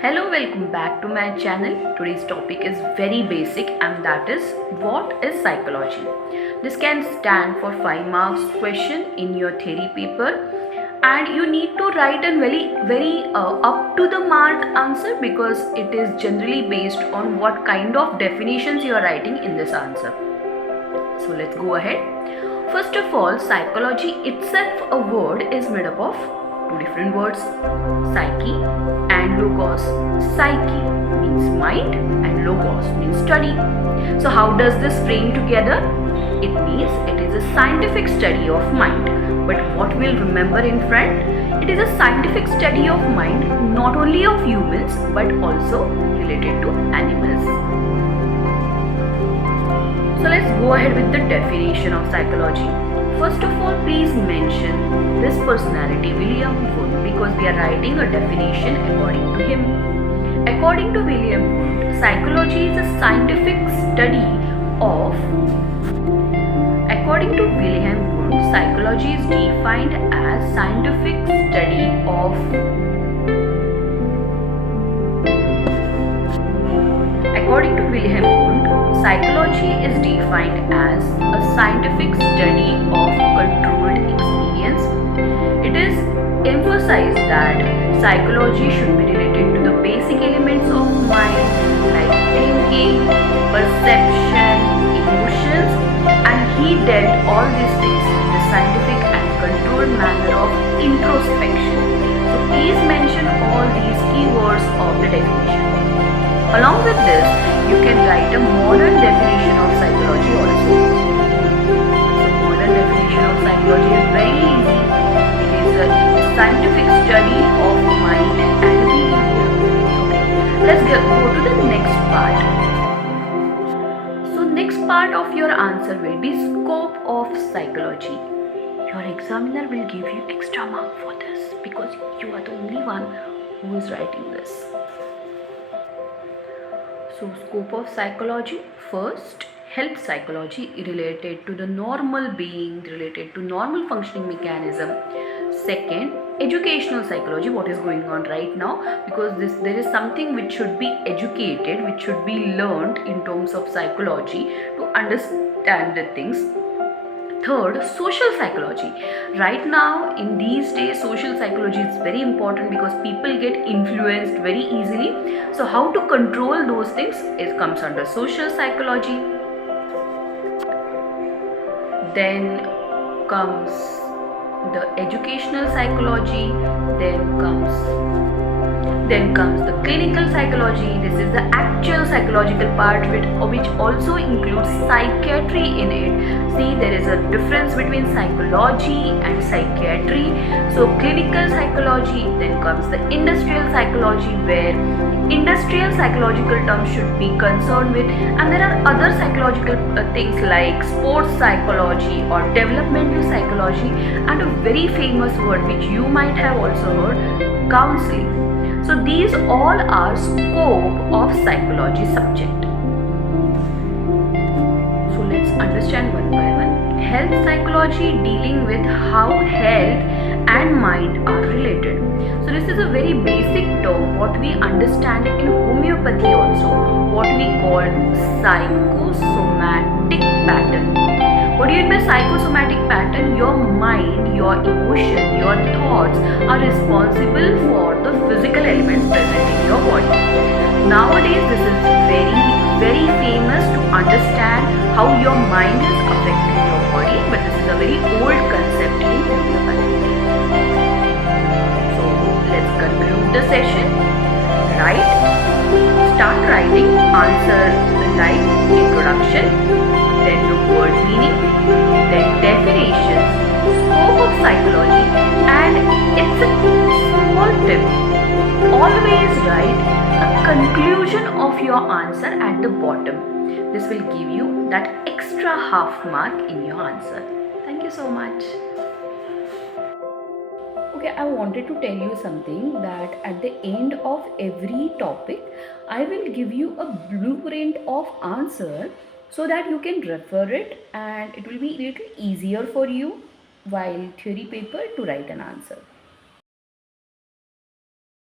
Hello, welcome back to my channel. Today's topic is very basic and that is what is psychology. This can stand for 5 marks question in your theory paper and you need to write a very up to the mark answer because it is generally based on what kind of definitions you are writing in this answer. So let's go ahead. First of all, psychology itself, a word, is made up of two different words, psyche and logos. Psyche means mind and logos means study. So how does this frame together? It means it is a scientific study of mind. But what we'll remember in front? It is a scientific study of mind not only of humans but also related to animals. So let's go ahead with the definition of psychology. First of all, please mention this personality, William Wundt, because we are writing a definition according to him. According to William Wundt, psychology is a scientific study of. According to William Wundt, psychology is defined as scientific study of. According to Wilhelm Wundt, psychology is defined as a scientific study of controlled experience. It is emphasized that psychology should be related to the basic elements of mind like thinking, perception, emotions, and he dealt all these things in the scientific and controlled manner of introspection. So please mention all these keywords of the definition. Along with this, you can write a modern definition of psychology also. The modern definition of psychology is very easy. It is a scientific study of mind and behavior. Okay. Let's go to the next part. So next part of your answer will be scope of psychology. Your examiner will give you extra mark for this because you are the only one who is writing this. So scope of psychology, first, health psychology related to the normal being, related to normal functioning mechanism. Second, educational psychology, what is going on right now, because there is something which should be educated, which should be learned in terms of psychology to understand the things. Third, social psychology. Right now, in these days, social psychology is very important because people get influenced very easily. So, how to control those things, it comes under social psychology. Then comes the educational psychology. Then comes the clinical psychology. This is the actual psychological part which also includes psychiatry in it. See, there is a difference between psychology and psychiatry. So clinical psychology, then comes the industrial psychology where industrial psychological terms should be concerned with, and there are other psychological things like sports psychology or developmental psychology, and a very famous word which you might have also heard, counseling. So these all are scope of psychology subject. So let's understand one by one. Health psychology dealing with how health and mind are related. So this is a very basic term what we understand in homeopathy also, what we call psychosomatic pattern. What do you mean by psychosomatic pattern? Your mind, your emotion, your thoughts are responsible for the physical elements present in your body. Nowadays, this is very famous to understand how your mind is affecting your body, but this is a very old concept in homeopathy. So, let's conclude the session. Start writing, answer like introduction, then the word meaning, then definitions, scope of psychology, and it's a small tip. Always write a conclusion of your answer at the bottom. This will give you that extra half mark in your answer. Thank you so much. Okay, I wanted to tell you something that at the end of every topic, I will give you a blueprint of answer so that you can refer it and it will be a little easier for you while theory paper to write an answer.